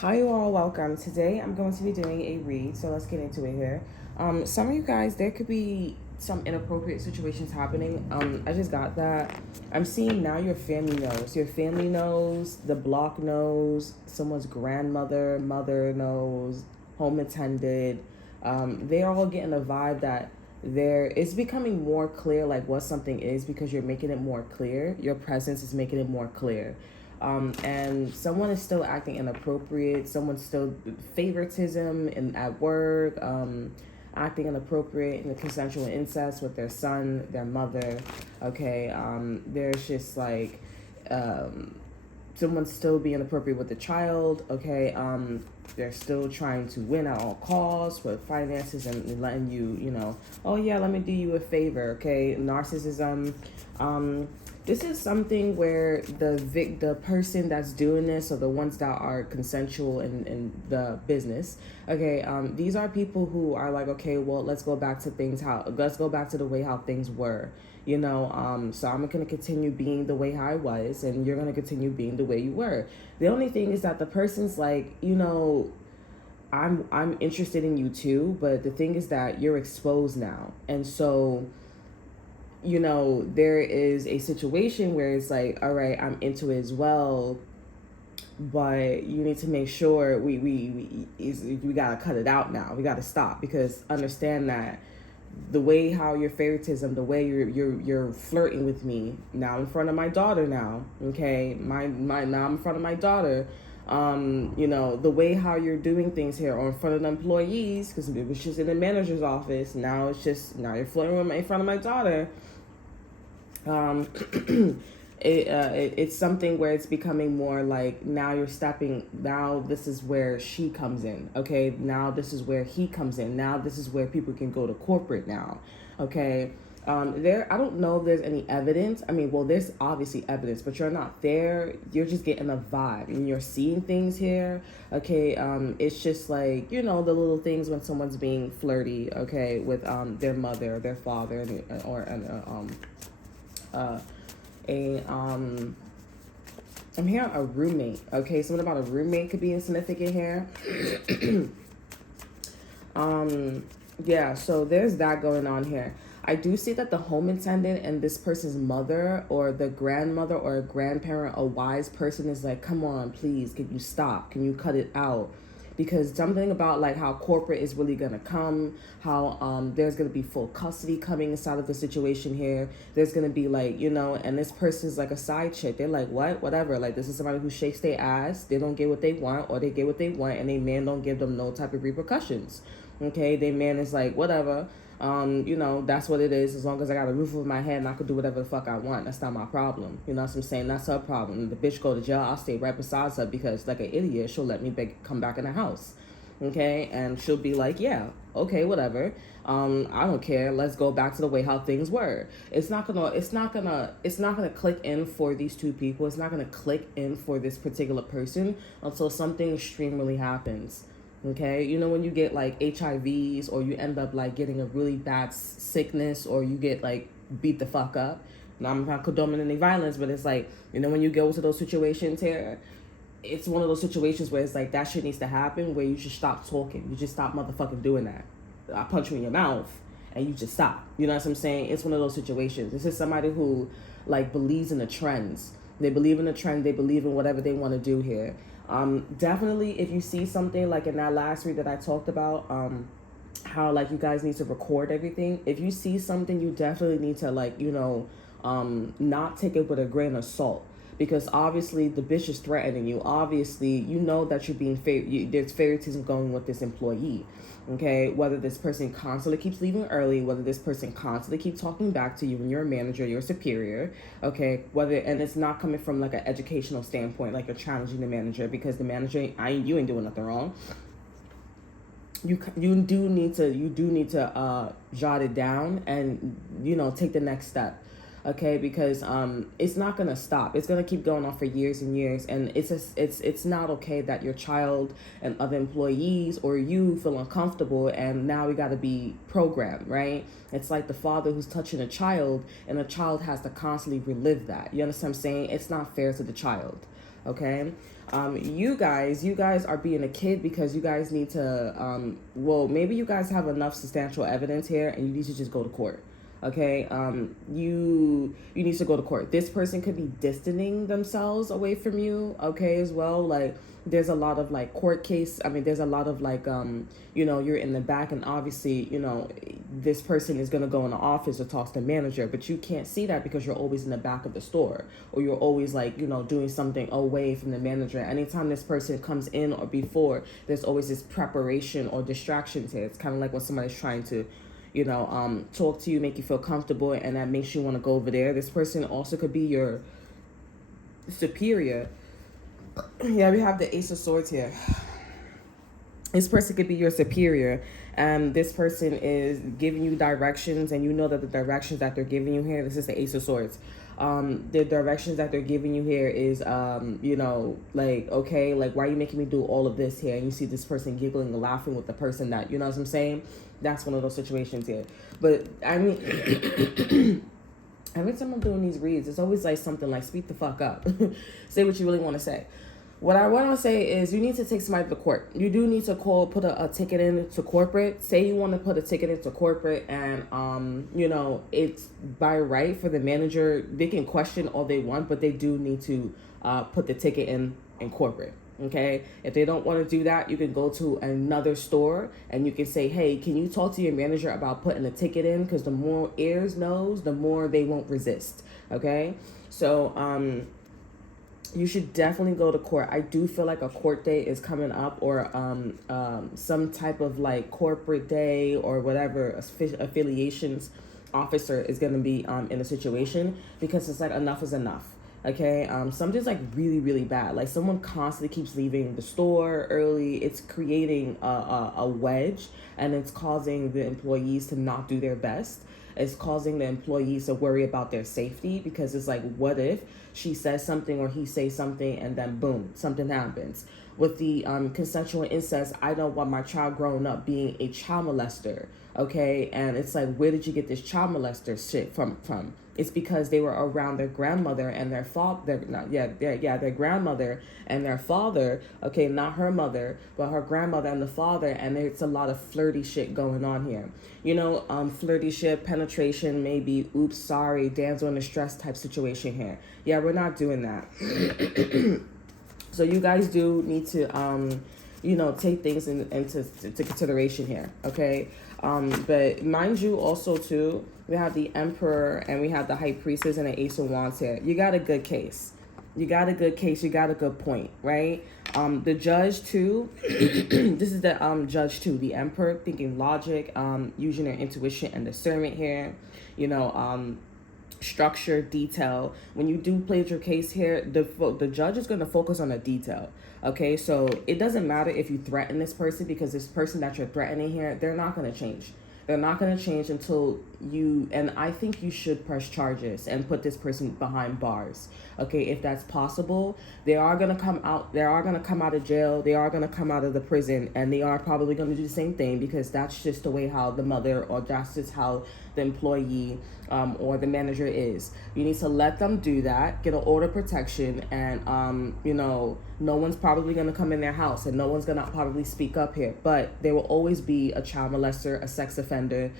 Hi, you all. Welcome. Today I'm going to be doing a read, so let's get into it here. Some of you guys, there could be some inappropriate situations happening. I just got that. I'm seeing now your family knows. Your family knows, the block knows, someone's grandmother, mother knows, home attendant. They're all getting a vibe that it's becoming more clear like what something is because you're making it more clear. Your presence is making it more clear. And someone is still acting inappropriate. Someone's still favoritism at work, acting inappropriate in the consensual incest with their son, their mother. Okay, there's just like someone's still being appropriate with the child. Okay, they're still trying to win at all costs with finances and letting you, oh yeah, let me do you a favor. Okay, narcissism. This is something where the person that's doing this, or the ones that are consensual in the business, okay, these are people who are like, okay, well, let's go back to the way how things were, so I'm gonna continue being the way how I was, and you're gonna continue being the way you were. The only thing is that the person's like, I'm interested in you too, but the thing is that you're exposed now, and so there is a situation where it's like, all right, I'm into it as well, but you need to make sure we gotta cut it out now. We gotta stop, because understand that the way how your favoritism, the way you're flirting with me now in front of my daughter now, okay, my now I'm in front of my daughter. The way how you're doing things here, or in front of the employees, because it was just in the manager's office. Now you're flirting with in front of my daughter. It's something where it's becoming more like, now this is where she comes in. Okay, now this is where he comes in. Now this is where people can go to corporate now. Okay. I don't know if there's any evidence. I mean, well, there's obviously evidence, but you're not there. You're just getting a vibe and you're seeing things here. Okay. It's just like, the little things when someone's being flirty, okay, with their mother or their father, I'm hearing a roommate. Okay, something about a roommate could be insignificant here. Yeah, so there's that going on here. I do see that the home attendant and this person's mother, or the grandmother or a grandparent, a wise person, is like, come on, please, can you stop? Can you cut it out? Because something about like how corporate is really gonna come, how there's gonna be full custody coming inside of the situation here. There's gonna be like, and this person's like a side chick. They're like, what, whatever. Like, this is somebody who shakes their ass. They don't get what they want, or they get what they want, and they man don't give them no type of repercussions. Okay, they man is like, whatever. That's what it is. As long as I got a roof over my head and I could do whatever the fuck I want, that's not my problem. You know what I'm saying? That's her problem. The bitch go to jail, I'll stay right beside her, because like an idiot, she'll let me come back in the house. Okay, and she'll be like, yeah, okay, whatever. I don't care. Let's go back to the way how things were. It's not gonna click in for these two people. It's not gonna click in for this particular person until something extreme really happens. Okay, when you get like HIVs, or you end up like getting a really bad sickness, or you get like beat the fuck up. Now, I'm not condoning any violence, but it's like, when you go to those situations here, it's one of those situations where it's like that shit needs to happen, where you just stop talking. You just stop motherfucking doing that. I punch you in your mouth and you just stop. You know what I'm saying? It's one of those situations. This is somebody who like believes in the trends. They believe in the trend. They believe in whatever they want to do here. Definitely, if you see something like in that last read that I talked about, how like you guys need to record everything. If you see something, you definitely need to like, not take it with a grain of salt, because obviously the bitch is threatening you. Obviously, that you're being there's favoritism going with this employee. Okay, whether this person constantly keeps leaving early, whether this person constantly keeps talking back to you when you're a manager, you're superior. Okay, and it's not coming from like an educational standpoint, like you're challenging the manager, because the manager, you ain't doing nothing wrong. You do need to jot it down and take the next step. Okay, because it's not gonna stop. It's gonna keep going on for years and years, and it's not okay that your child and other employees or you feel uncomfortable, and now we got to be programmed, right? It's like the father who's touching a child, and the child has to constantly relive that. You understand what I'm saying? It's not fair to the child. Okay. You guys are being a kid because you guys need to, well, maybe you guys have enough substantial evidence here and you need to just go to court. Okay. You need to go to court. This person could be distancing themselves away from you. Okay, as well. Like, there's a lot of like court case. I mean, there's a lot of like, you're in the back, and obviously, this person is gonna go in the office or talk to the manager, but you can't see that because you're always in the back of the store, or you're always like, doing something away from the manager. Anytime this person comes in or before, there's always this preparation or distractions here. It's kind of like when somebody's trying to talk to you, make you feel comfortable, and that makes you want to go over there. This person also could be your superior. Yeah, we have the Ace of Swords here. This person could be your superior, and this person is giving you directions, and you know that the directions that they're giving you here, this is the Ace of Swords. The directions that they're giving you here is, like, okay, like, why are you making me do all of this here? And you see this person giggling and laughing with the person that, you know what I'm saying? That's one of those situations here. But, I mean, every time I'm doing these reads, it's always like something like, speak the fuck up. Say what you really want to say. What I want to say is you need to take somebody to court. You do need to put a ticket in to corporate. Say you want to put a ticket into corporate, and, it's by right for the manager. They can question all they want, but they do need to put the ticket in corporate. Okay, if they don't want to do that, you can go to another store and you can say, hey, can you talk to your manager about putting a ticket in? Because the more ears knows, the more they won't resist. Okay, so you should definitely go to court. I do feel like a court day is coming up, or some type of like corporate day or whatever affiliations officer is going to be in a situation, because it's like enough is enough. Okay, something's like really, really bad. Like someone constantly keeps leaving the store early. It's creating a wedge, and it's causing the employees to not do their best. It's causing the employees to worry about their safety, because it's like, what if she says something or he says something and then boom, something happens. With the consensual incest, I don't want my child growing up being a child molester. Okay, and it's like, where did you get this child molester shit from? It's because they were around their grandmother and their father. Their grandmother and their father. Okay, not her mother, but her grandmother and the father. And it's a lot of flirty shit going on here. Flirty shit, penetration, maybe, oops, sorry, damsel in distress type situation here. Yeah, we're not doing that. So you guys do need to, take things into consideration here, okay? But mind you, also too, we have the Emperor and we have the High Priestess and the Ace of Wands here. You got a good case. You got a good point, right? The Judge too. This is the Judge too. The Emperor, thinking logic, using their intuition and discernment here. Structure, detail. When you do play your case here, the judge is going to focus on the detail. Okay, so it doesn't matter if you threaten this person, because this person that you're threatening here, they're not going to change. They're not going to change until you, and I think you should press charges and put this person behind bars. Okay, if that's possible. They are going to come out of jail. They are going to come out of the prison, and they are probably going to do the same thing, because that's just the way how the mother, or that's just how the employee or the manager is. You need to let them do that, get an order of protection, and no one's probably going to come in their house, and no one's going to probably speak up here, but there will always be a child molester, a sex offender,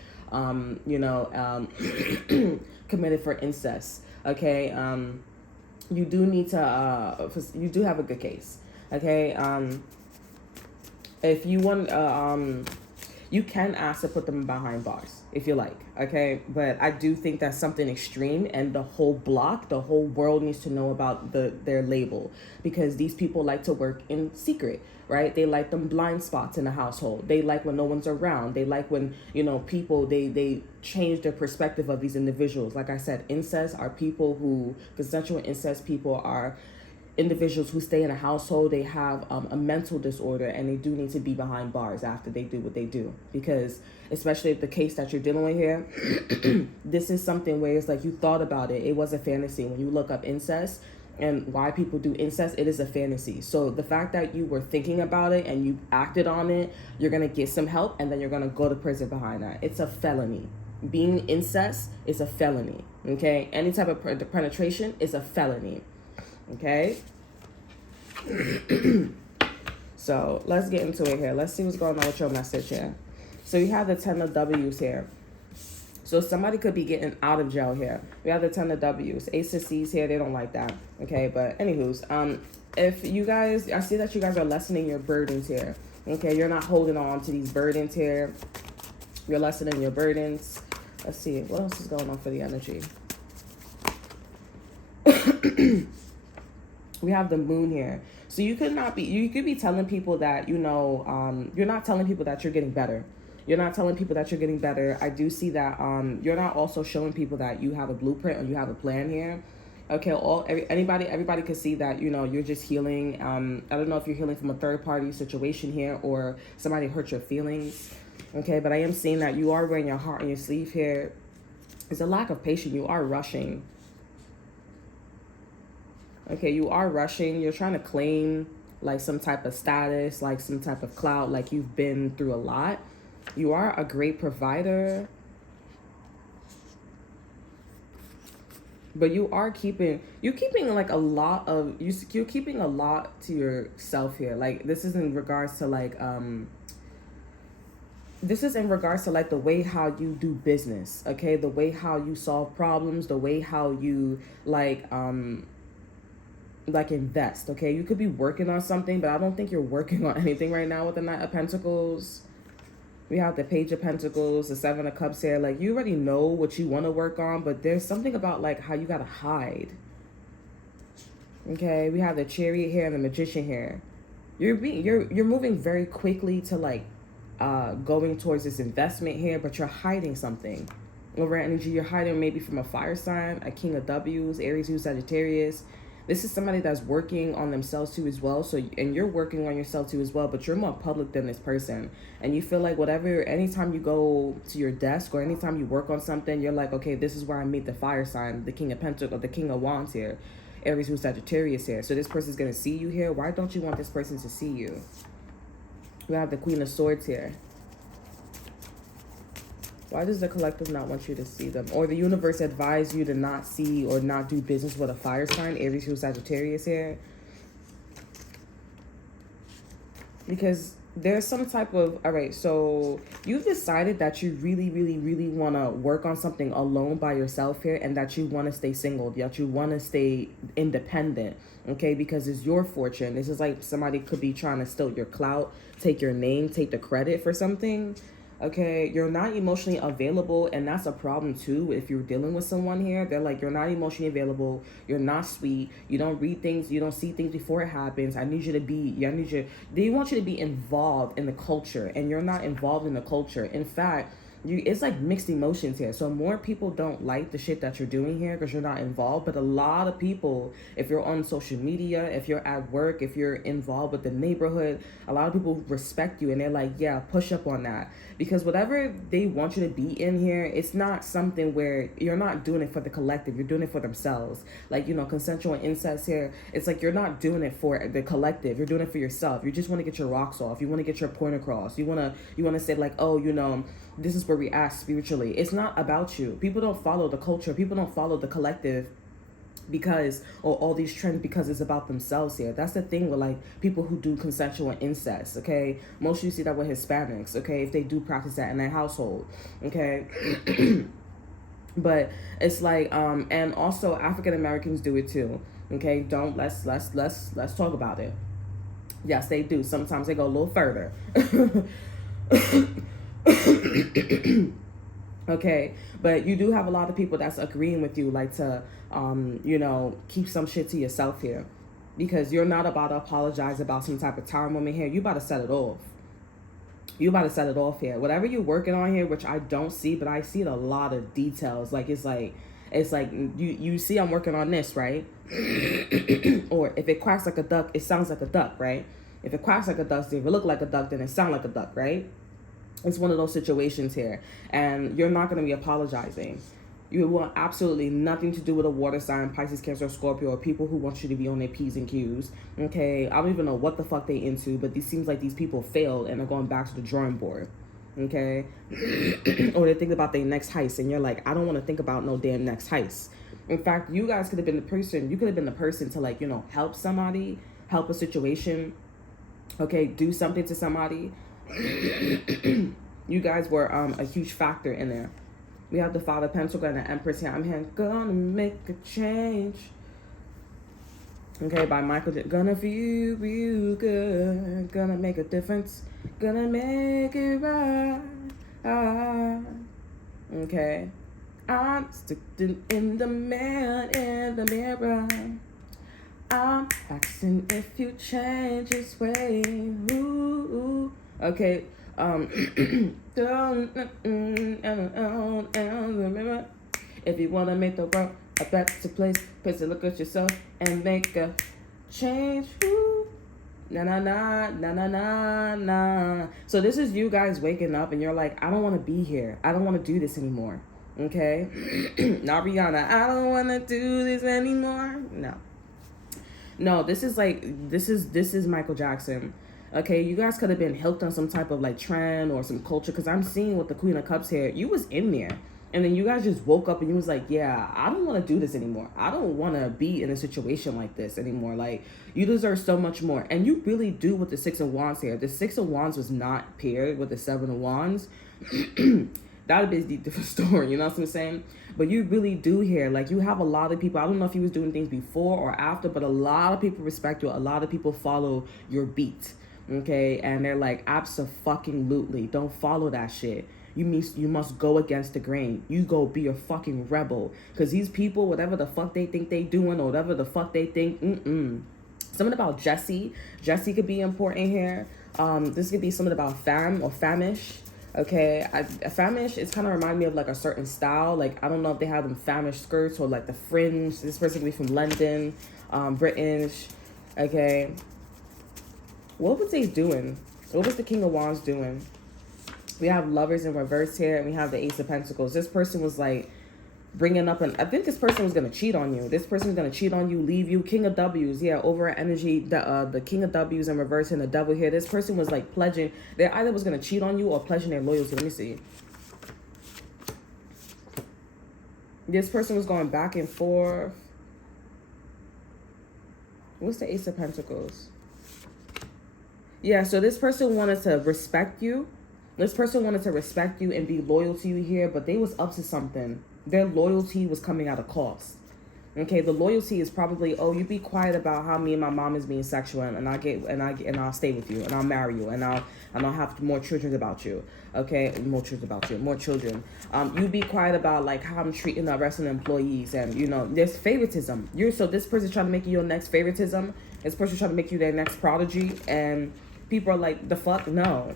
committed for incest. Okay, you do need to you do have a good case. Okay, if you want, you can ask to put them behind bars if you like, okay? But I do think that's something extreme, and the whole world needs to know about their label, because these people like to work in secret, right? They like them blind spots in the household. They like when no one's around. They like when, people, they change their perspective of these individuals. Like I said, consensual incest people are individuals who stay in a household. They have a mental disorder, and they do need to be behind bars after they do what they do, because especially if the case that you're dealing with here, this is something where it's like you thought about it. It was a fantasy. When you look up incest and why people do incest, it is a fantasy. So the fact that you were thinking about it and you acted on it, you're going to get some help, and then you're going to go to prison behind that. It's a felony. Being incest is a felony, okay? Any type of penetration is a felony. Okay, So let's get into it here. Let's see what's going on with your message here. So you have the 10 of W's here. So somebody could be getting out of jail here. We have the 10 of W's. Ace of C's here. They don't like that. Okay, but anywho's, if you guys, I see that you guys are lessening your burdens here. Okay, you're not holding on to these burdens here. You're lessening your burdens. Let's see. What else is going on for the energy? We have the moon here. So you could be telling people that, you're not telling people that you're getting better. You're not telling people that you're getting better. I do see that you're not also showing people that you have a blueprint or you have a plan here. Okay, everybody can see that, you're just healing. I don't know if you're healing from a third party situation here or somebody hurt your feelings. Okay, but I am seeing that you are wearing your heart on your sleeve here. It's a lack of patience. You are rushing. Okay, you are rushing. You're trying to claim like some type of status, like some type of clout, like you've been through a lot. You are a great provider, but you're keeping like a lot you're keeping a lot to yourself here. Like this is in regards to like the way how you do business. Okay, the way how you solve problems, the way how you like invest. Okay, you could be working on something, but I don't think you're working on anything right now with the Knight of Pentacles. We have the Page of Pentacles, the Seven of Cups here. Like, you already know what you want to work on, but there's something about, like, how you got to hide. Okay, we have the Chariot here and the Magician here. You're moving very quickly to, like, going towards this investment here, but you're hiding something. Over energy, you're hiding maybe from a fire sign, a King of W's, Aries, who's Sagittarius. This is somebody that's working on themselves too as well. So, and you're working on yourself too as well, but you're more public than this person. And you feel like anytime you go to your desk or anytime you work on something, you're like, okay, this is where I meet the fire sign, the King of Pentacles, or the King of Wands here. Aries, who's Sagittarius here. So this person's going to see you here. Why don't you want this person to see you? We have the Queen of Swords here. Why does the collective not want you to see them? Or the universe advise you to not see or not do business with a fire sign, Aries, who's Sagittarius here? Because there's some type of, all right, so you've decided that you really, really, really want to work on something alone by yourself here, and that you want to stay single, that you want to stay independent, okay? Because it's your fortune. This is like somebody could be trying to steal your clout, take your name, take the credit for something. Okay, you're not emotionally available, and that's a problem too. If you're dealing with someone here, they're like, you're not emotionally available, you're not sweet, you don't read things, you don't see things before it happens. They want you to be involved in the culture, and you're not involved in the culture. In fact, it's like mixed emotions here. So more people don't like the shit that you're doing here because you're not involved. But a lot of people, if you're on social media, if you're at work, if you're involved with the neighborhood, a lot of people respect you, and they're like, yeah, push up on that. Because whatever they want you to be in here, it's not something where you're not doing it for the collective, you're doing it for themselves. Like, consensual incest here, it's like you're not doing it for the collective, you're doing it for yourself. You just want to get your rocks off, you want to get your point across, you want to say like, oh, this is where we at spiritually. It's not about you. People don't follow the culture. People don't follow the collective or all these trends because it's about themselves here. That's the thing with like people who do consensual incest, okay? Most you see that with Hispanics, okay? If they do practice that in their household, okay? But it's like, and also African Americans do it too, okay? Let's talk about it. Yes, they do. Sometimes they go a little further. Okay, but you do have a lot of people that's agreeing with you, like to keep some shit to yourself here, because you're not about to apologize about some type of time woman here. You about to set it off. You about to set it off here. Whatever you're working on here, which I don't see, but I see a lot of details. Like it's like you see I'm working on this, right? Or if it quacks like a duck, it sounds like a duck, right? If it quacks like a duck, if it look like a duck, then it sound like a duck, right? It's one of those situations here, and you're not going to be apologizing. You want absolutely nothing to do with a water sign, Pisces, Cancer, Scorpio, or people who want you to be on their P's and Q's. Okay, I don't even know what the fuck they into, but it seems like these people failed and are going back to the drawing board. Okay, or they think about their next heist, and you're like, I don't want to think about no damn next heist. In fact, you guys could have been the person. You could have been the person to like help somebody help a situation, okay, do something to somebody. You guys were a huge factor in there. We have the Father Pentacle and the Empress here. I'm here, gonna make a change. Okay, by Michael J. Gonna feel real good. Gonna make a difference. Gonna make it right. Okay. I'm sitting in the mirror. I'm asking if you change this way. Ooh. Okay. If you wanna make the world a better place, please look at yourself and make a change. Ooh. Na. So this is you guys waking up and you're like, I don't want to be here. I don't want to do this anymore. Okay. Not Rihanna. I don't want to do this anymore. No, this is Michael Jackson. Okay, you guys could have been hooked on some type of like trend or some culture, because I'm seeing with the Queen of Cups here, you was in there. And then you guys just woke up and you was like, yeah, I don't want to do this anymore. I don't want to be in a situation like this anymore. Like, you deserve so much more. And you really do with the Six of Wands here. The Six of Wands was not paired with the Seven of Wands. That would be a different story, you know what I'm saying? But you really do here. Like, you have a lot of people. I don't know if you was doing things before or after, but a lot of people respect you. A lot of people follow your beat. Okay? And they're like, abso-fucking-lutely, don't follow that shit. You must go against the grain. You go be a fucking rebel. Because these people, whatever the fuck they think they doing or whatever the fuck they think, Something about Jesse. Jesse could be important here. This could be something about fam or famish. Okay, famish, it's kind of remind me of like a certain style. Like, I don't know if they have them famish skirts or like the fringe. This person could be from London, British. Okay. What was they doing? What was the King of Wands doing? We have Lovers in reverse here, and we have the Ace of Pentacles. This person was like bringing up I think this person was going to cheat on you. This person is going to cheat on you, leave you. King of W's, yeah, over energy, the King of W's in reverse and the Devil here. This person was like pledging, they either was going to cheat on you or pledging their loyalty. Let me see. This person was going back and forth. What's the Ace of Pentacles? Yeah, so this person wanted to respect you. This person wanted to respect you and be loyal to you here, but they was up to something. Their loyalty was coming at a cost. Okay, the loyalty is probably, oh, you be quiet about how me and my mom is being sexual, and I'll stay with you, and I'll marry you, and I'll have more children about you. Okay, more children. You be quiet about like how I'm treating the rest of the employees, and you know, there's favoritism. So this person's trying to make you your next favoritism. This person's trying to make you their next prodigy, and people are like, the fuck, no.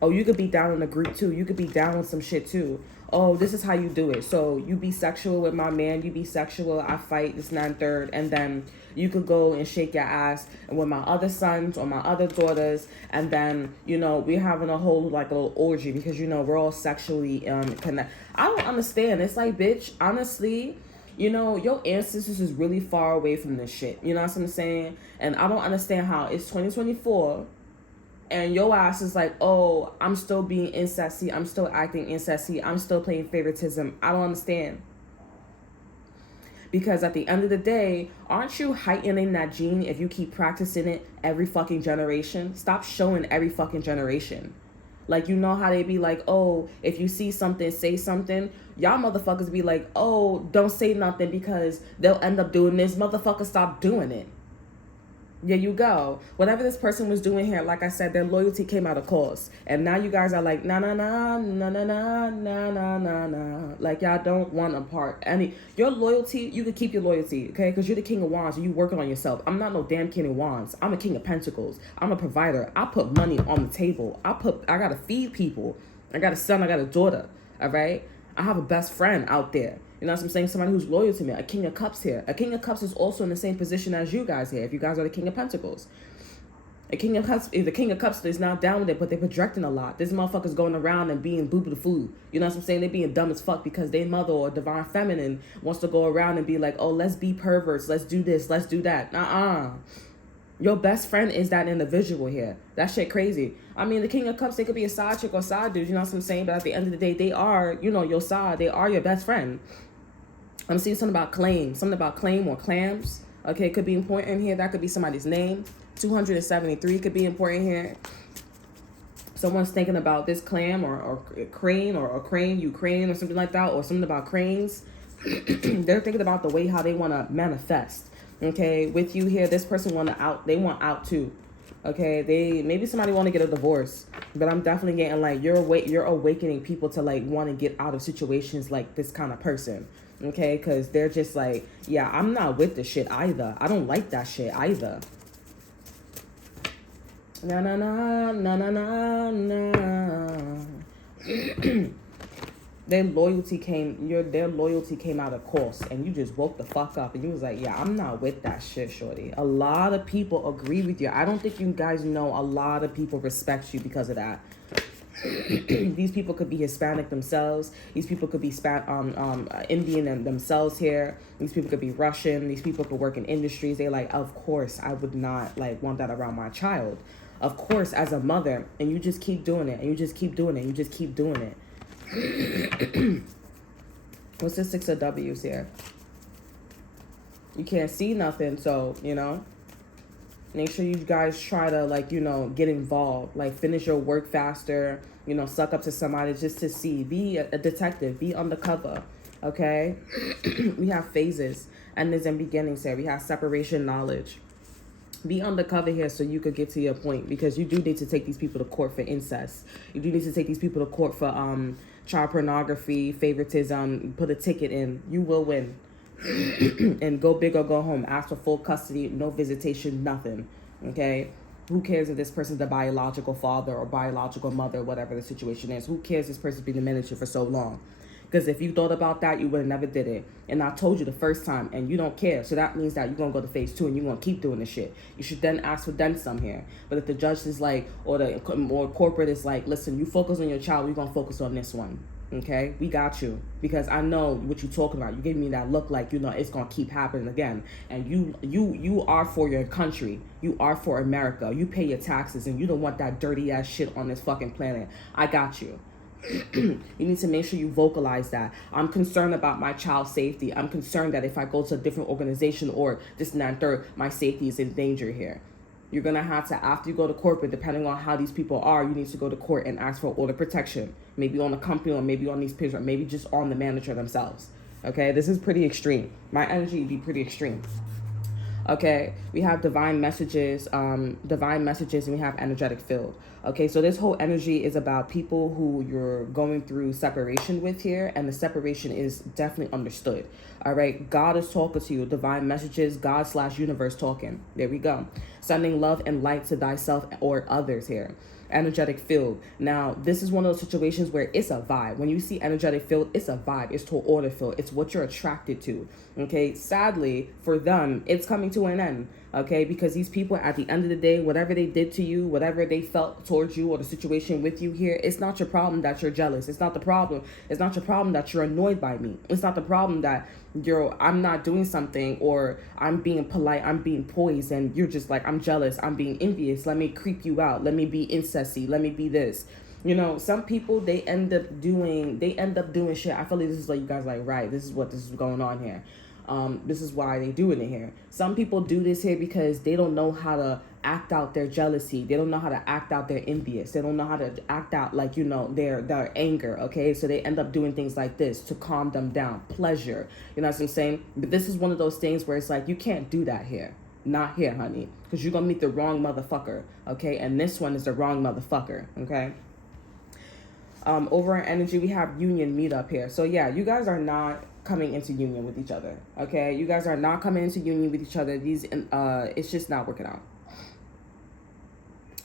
Oh, you could be down in a group too. You could be down with some shit too. Oh, this is how you do it. So you be sexual with my man. You be sexual. I fight this 9/3. And then you could go and shake your ass with my other sons or my other daughters. And then, you know, we're having a whole like a little orgy because, you know, we're all sexually connected. I don't understand. It's like, bitch, honestly, you know, your ancestors is really far away from this shit. You know what I'm saying? And I don't understand how it's 2024. And your ass is like, oh, I'm still being incesty. I'm still acting incesty. I'm still playing favoritism. I don't understand. Because at the end of the day, aren't you heightening that gene if you keep practicing it every fucking generation? Stop showing every fucking generation. Like, you know how they be like, oh, if you see something, say something. Y'all motherfuckers be like, oh, don't say nothing because they'll end up doing this. Motherfucker, stop doing it. There you go. Whatever this person was doing here, like I said, their loyalty came at a cost. And now you guys are like, nah. Like, y'all don't want a part. Your loyalty, you can keep your loyalty, okay? Because you're the King of Wands and you working on yourself. I'm not no damn King of Wands. I'm a King of Pentacles. I'm a provider. I put money on the table. I got to feed people. I got a son. I got a daughter, all right? I have a best friend out there. You know what I'm saying? Somebody who's loyal to me. A King of Cups here. A King of Cups is also in the same position as you guys here. If you guys are the King of Pentacles. A King of Cups, if the King of Cups is not down with it, but they're projecting a lot. This motherfucker's going around and being boo the food. You know what I'm saying? They're being dumb as fuck because their mother or divine feminine wants to go around and be like, oh, let's be perverts. Let's do this. Let's do that. Your best friend is that individual here. That shit crazy. I mean, the King of Cups, they could be a side chick or side dude, you know what I'm saying? But at the end of the day, they are, you know, your side. They are your best friend. I'm seeing something about claim or clams. Okay, could be important here. That could be somebody's name. 273 could be important here. Someone's thinking about this clam or crane or crane, Ukraine or something like that, or something about cranes. They're thinking about the way how they want to manifest. Okay, with you here, this person they want out too. Okay, maybe somebody want to get a divorce, but I'm definitely getting like you're awakening people to like want to get out of situations like this kind of person. Okay, because they're just like, yeah, I'm not with the shit either. I don't like that shit either. Na na na na na na na. Their loyalty came out of course, and you just woke the fuck up and you was like, yeah, I'm not with that shit, shorty. A lot of people agree with you. I don't think you guys know a lot of people respect you because of that. These people could be Hispanic themselves. These people could be Indian themselves here. These people could be Russian. These people could work in industries. They like, of course, I would not like want that around my child. Of course, as a mother, and you just keep doing it, and you just keep doing it, and you just keep doing it. What's the 6 of W's here? You can't see nothing, so, make sure you guys try to, like, get involved. Like, finish your work faster, suck up to somebody just to see. Be a detective. Be undercover, okay? We have phases, endings and beginnings here. We have separation knowledge. Be undercover here so you could get to your point, because you do need to take these people to court for incest. You do need to take these people to court for child pornography, favoritism. Put a ticket in. You will win. And go big or go home. Ask for full custody, no visitation, nothing. Okay? Who cares if this person's the biological father or biological mother, whatever the situation is? Who cares this person's been in the ministry for so long? Because if you thought about that, you would have never did it. And I told you the first time, and you don't care. So that means that you're going to go to phase 2 and you're going to keep doing this shit. You should then ask for then some here. But if the judge is like, or corporate is like, listen, you focus on your child, we're going to focus on this one. Okay? We got you. Because I know what you're talking about. You gave me that look like, it's going to keep happening again. And you are for your country. You are for America. You pay your taxes, and you don't want that dirty ass shit on this fucking planet. I got you. You need to make sure you vocalize that. I'm concerned about my child's safety. I'm concerned that if I go to a different organization or this and that and third, my safety is in danger here. You're going to have to, after you go to corporate, depending on how these people are, you need to go to court and ask for order protection. Maybe on the company, or maybe on these people, or maybe just on the manager themselves. Okay, this is pretty extreme. My energy would be pretty extreme. Okay, we have divine messages, and we have energetic field. Okay, so this whole energy is about people who you're going through separation with here, and the separation is definitely understood. All right, God is talking to you. Divine messages, God/universe talking. There we go. Sending love and light to thyself or others here. Energetic field. Now, this is one of those situations where it's a vibe. When you see energetic field, it's a vibe. It's to order field. It's what you're attracted to. Okay, sadly for them, it's coming to an end. Okay, because these people, at the end of the day, whatever they did to you, whatever they felt towards you, or the situation with you here, it's not your problem that you're jealous. It's not the problem. It's not your problem that you're annoyed by me. It's not the problem that I'm not doing something, or I'm being polite, I'm being poised, and you're just like, I'm jealous, I'm being envious. Let me creep you out. Let me be incesty. Let me be this. Some people, they end up doing shit. I feel like this is like, you guys like, right, this is going on here. This is why they do it in here. Some people do this here because they don't know how to act out their jealousy. They don't know how to act out their envious. They don't know how to act out like, their anger. Okay, so they end up doing things like this to calm them down. Pleasure. You know what I'm saying? But this is one of those things where it's like, you can't do that here. Not here, honey, because you're gonna meet the wrong motherfucker. Okay, and this one is the wrong motherfucker. Okay. Over in energy, we have union meetup here. So yeah, you guys are not coming into union with each other. Okay, you guys are not coming into union with each other. It's just not working out.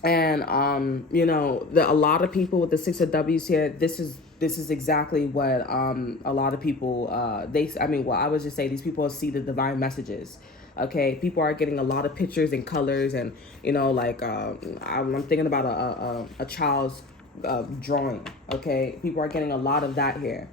And a lot of people with the 6 of W's here, this is exactly what a lot of people I would just say these people see the divine messages. Okay, people are getting a lot of pictures and colors, and I'm thinking about a child's drawing. Okay, people are getting a lot of that here.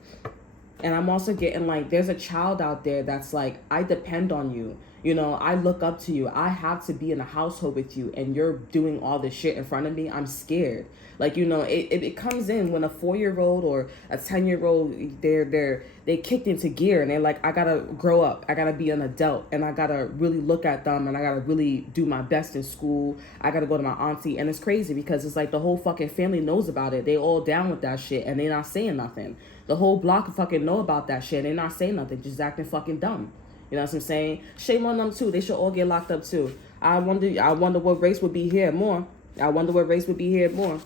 And I'm also getting like, there's a child out there that's like, I depend on you. You know, I look up to you. I have to be in a household with you, and you're doing all this shit in front of me. I'm scared. Like, you know, it comes in when a 4-year-old or a 10-year-old, they kicked into gear, and they're like, I gotta grow up. I gotta be an adult, and I gotta really look at them, and I gotta really do my best in school. I gotta go to my auntie. And it's crazy because it's like the whole fucking family knows about it. They all down with that shit, and they not saying nothing. The whole block fucking know about that shit. They not saying nothing, just acting fucking dumb. You know what I'm saying? Shame on them too. They should all get locked up too. I wonder what race would be here more. I wonder what race would be here more.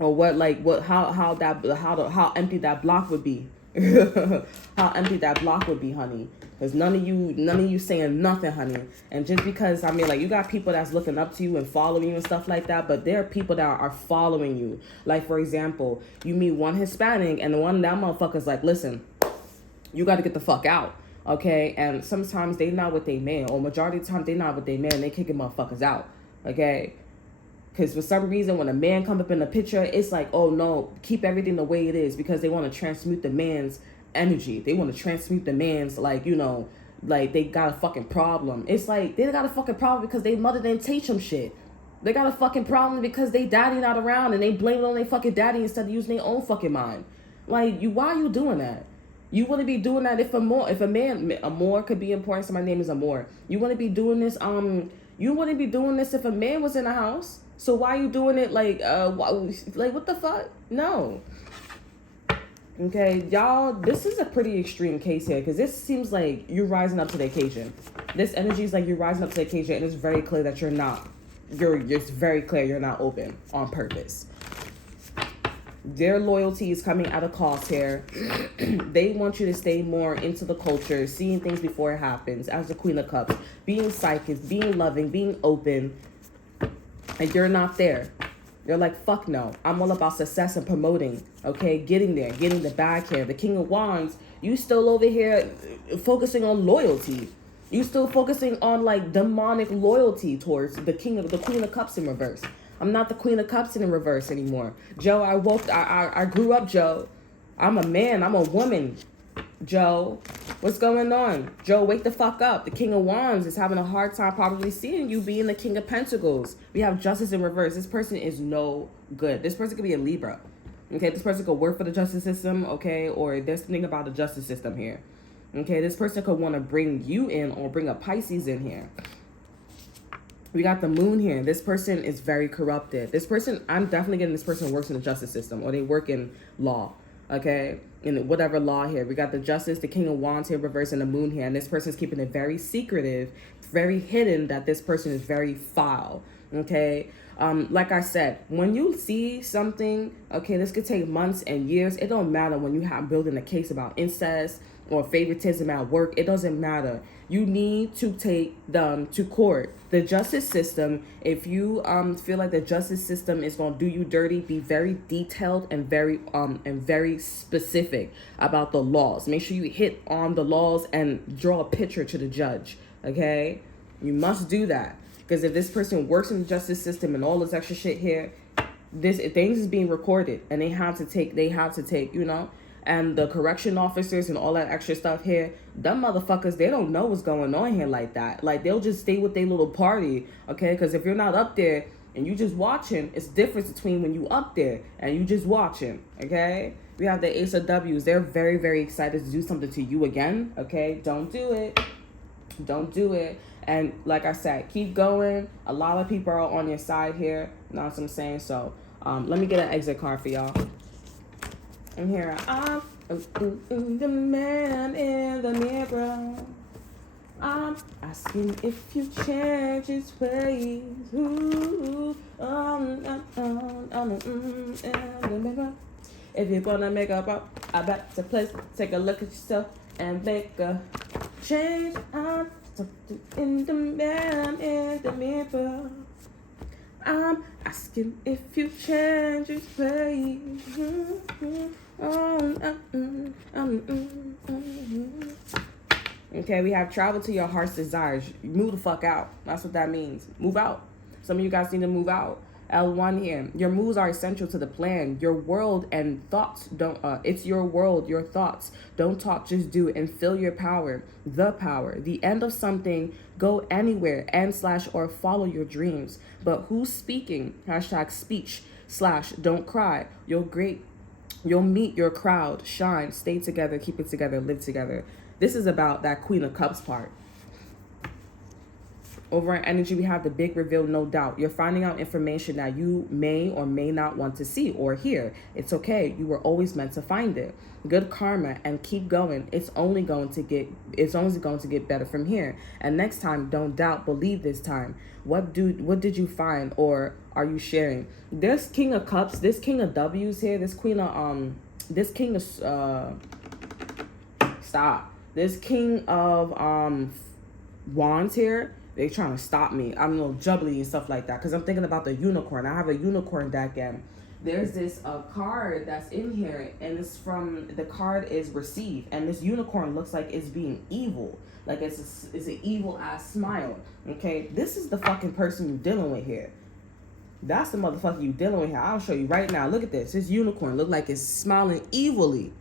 Or how empty that block would be. How empty that block would be, honey. Because none of you saying nothing, honey. And just because, I mean, like, you got people that's looking up to you and following you and stuff like that, but there are people that are following you. Like, for example, you meet one Hispanic, and that motherfucker's like, listen, you got to get the fuck out. Okay, and sometimes they not with they man, or majority of the time they not with they man, they kicking motherfuckers out. Okay, because for some reason when a man come up in the picture, it's like, oh no, keep everything the way it is, because they want to transmute the man's energy. They want to transmute the man's, like, you know, like they got a fucking problem. It's like they got a fucking problem because they mother didn't teach them shit. They got a fucking problem because they daddy not around, and they blame it on their fucking daddy instead of using their own fucking mind. Like, why are you doing that? You wouldn't be doing that if Amor could be important, so my name is Amor. You wouldn't be doing this, you wouldn't be doing this if a man was in the house. So why are you doing it like what the fuck? No. Okay, y'all, this is a pretty extreme case here, because this seems like you're rising up to the occasion. This energy is like you're rising up to the occasion, and it's very clear that you're not. It's very clear you're not open on purpose. Their loyalty is coming at a cost here. They want you to stay more into the culture, seeing things before it happens, as the Queen of Cups, being psychic, being loving, being open, and you're not there. You're like, fuck no. I'm all about success and promoting, okay? Getting there, getting the bag here. The King of Wands, you still over here focusing on loyalty. You still focusing on, like, demonic loyalty towards the Queen of Cups in reverse. I'm not the Queen of Cups in reverse anymore. Joe, I grew up, Joe. I'm a man. I'm a woman, Joe. What's going on? Joe, wake the fuck up. The King of Wands is having a hard time probably seeing you being the King of Pentacles. We have Justice in reverse. This person is no good. This person could be a Libra. Okay, this person could work for the justice system, okay? Or there's something about the justice system here. Okay, this person could want to bring you in or bring a Pisces in here. We got the Moon here. This person is very corrupted. This person, I'm definitely getting this person works in the justice system, or they work in law, okay? In whatever law here. We got the Justice, the King of Wands here, reverse, and the Moon here. And this person is keeping it very secretive, very hidden, that this person is very foul, okay? Like I said, when you see something, okay, this could take months and years. It don't matter when you have building a case about incest or favoritism at work. It doesn't matter. You need to take them to court. The justice system, if you feel like the justice system is gonna do you dirty, be very detailed and very specific about the laws. Make sure you hit on the laws and draw a picture to the judge. Okay, you must do that, because if this person works in the justice system and all this extra shit here, things is being recorded, and they have to take, you know. And the correction officers and all that extra stuff here, them motherfuckers, they don't know what's going on here like that. Like, they'll just stay with their little party, okay? Because if you're not up there and you just watching, it's difference between when you up there and you just watching, okay? We have the Ace of W's. They're very, very excited to do something to you again, okay? Don't do it. Don't do it. And like I said, keep going. A lot of people are on your side here. You know what I'm saying? So let me get an exit card for y'all. And here I'm the man in the mirror. I'm asking if you change his ways. Ooh, in the mirror. If you're gonna make a better place, take a look at yourself and make a change. I'm in the man in the mirror. I'm asking if you change your ways. Okay, we have travel to your heart's desires. Move the fuck out. That's what that means. Move out. Some of you guys need to move out. L1 here. Your moves are essential to the plan. Your world and thoughts don't, it's your world, your thoughts. Don't talk, just do, and feel your power. The power. The end of something, go anywhere, and slash or follow your dreams. But who's speaking? Hashtag speech slash don't cry. You'll meet your crowd. Shine, stay together, keep it together, live together. This is about that Queen of Cups part. Over in energy, we have the big reveal, no doubt. You're finding out information that you may or may not want to see or hear. It's okay. You were always meant to find it. Good karma and keep going. It's only going to get better from here. And next time, don't doubt, believe this time. What did you find or are you sharing? This King of Cups, this King of W's here, this Queen of this King of This King of Wands here. They trying to stop me. I'm a little jubbly and stuff like that because I'm thinking about the unicorn. I have a unicorn deck and there's this card that's in here and it's from, the card is receive, and this unicorn looks like it's being evil. Like it's an evil ass smile. Okay, this is the fucking person you're dealing with here. That's the motherfucker you dealing with here. I'll show you right now. Look at this. This unicorn look like it's smiling evilly.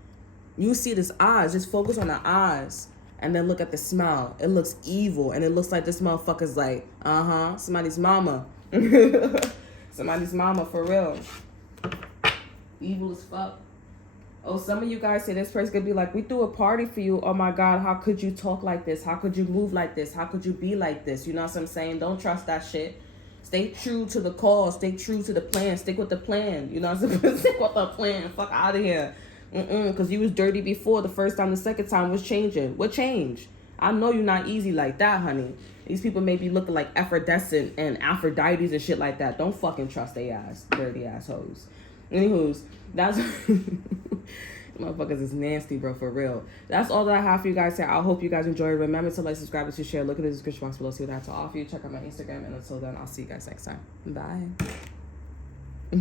You see this eyes. Just focus on the eyes. And then look at the smile. It looks evil. And it looks like this motherfucker's like, somebody's mama. Somebody's mama for real. Evil as fuck. Oh, some of you guys say this person could be like, we threw a party for you. Oh my God, how could you talk like this? How could you move like this? How could you be like this? You know what I'm saying? Don't trust that shit. Stay true to the cause. Stay true to the plan. Stick with the plan. You know what I'm saying? Stick with the plan. Fuck out of here. Because you was dirty before. The first time, the second time was changing. What changed? I know you're not easy like that, honey. These people may be looking like effervescent and Aphrodites and shit like that. Don't fucking trust they ass. Dirty assholes. Anywho's, that's... Motherfuckers is nasty, bro, for real. That's all that I have for you guys today. I hope you guys enjoy. Remember to like, subscribe, and to share. Look at the description box below. See what I have to offer you. Check out my Instagram. And until then, I'll see you guys next time. Bye.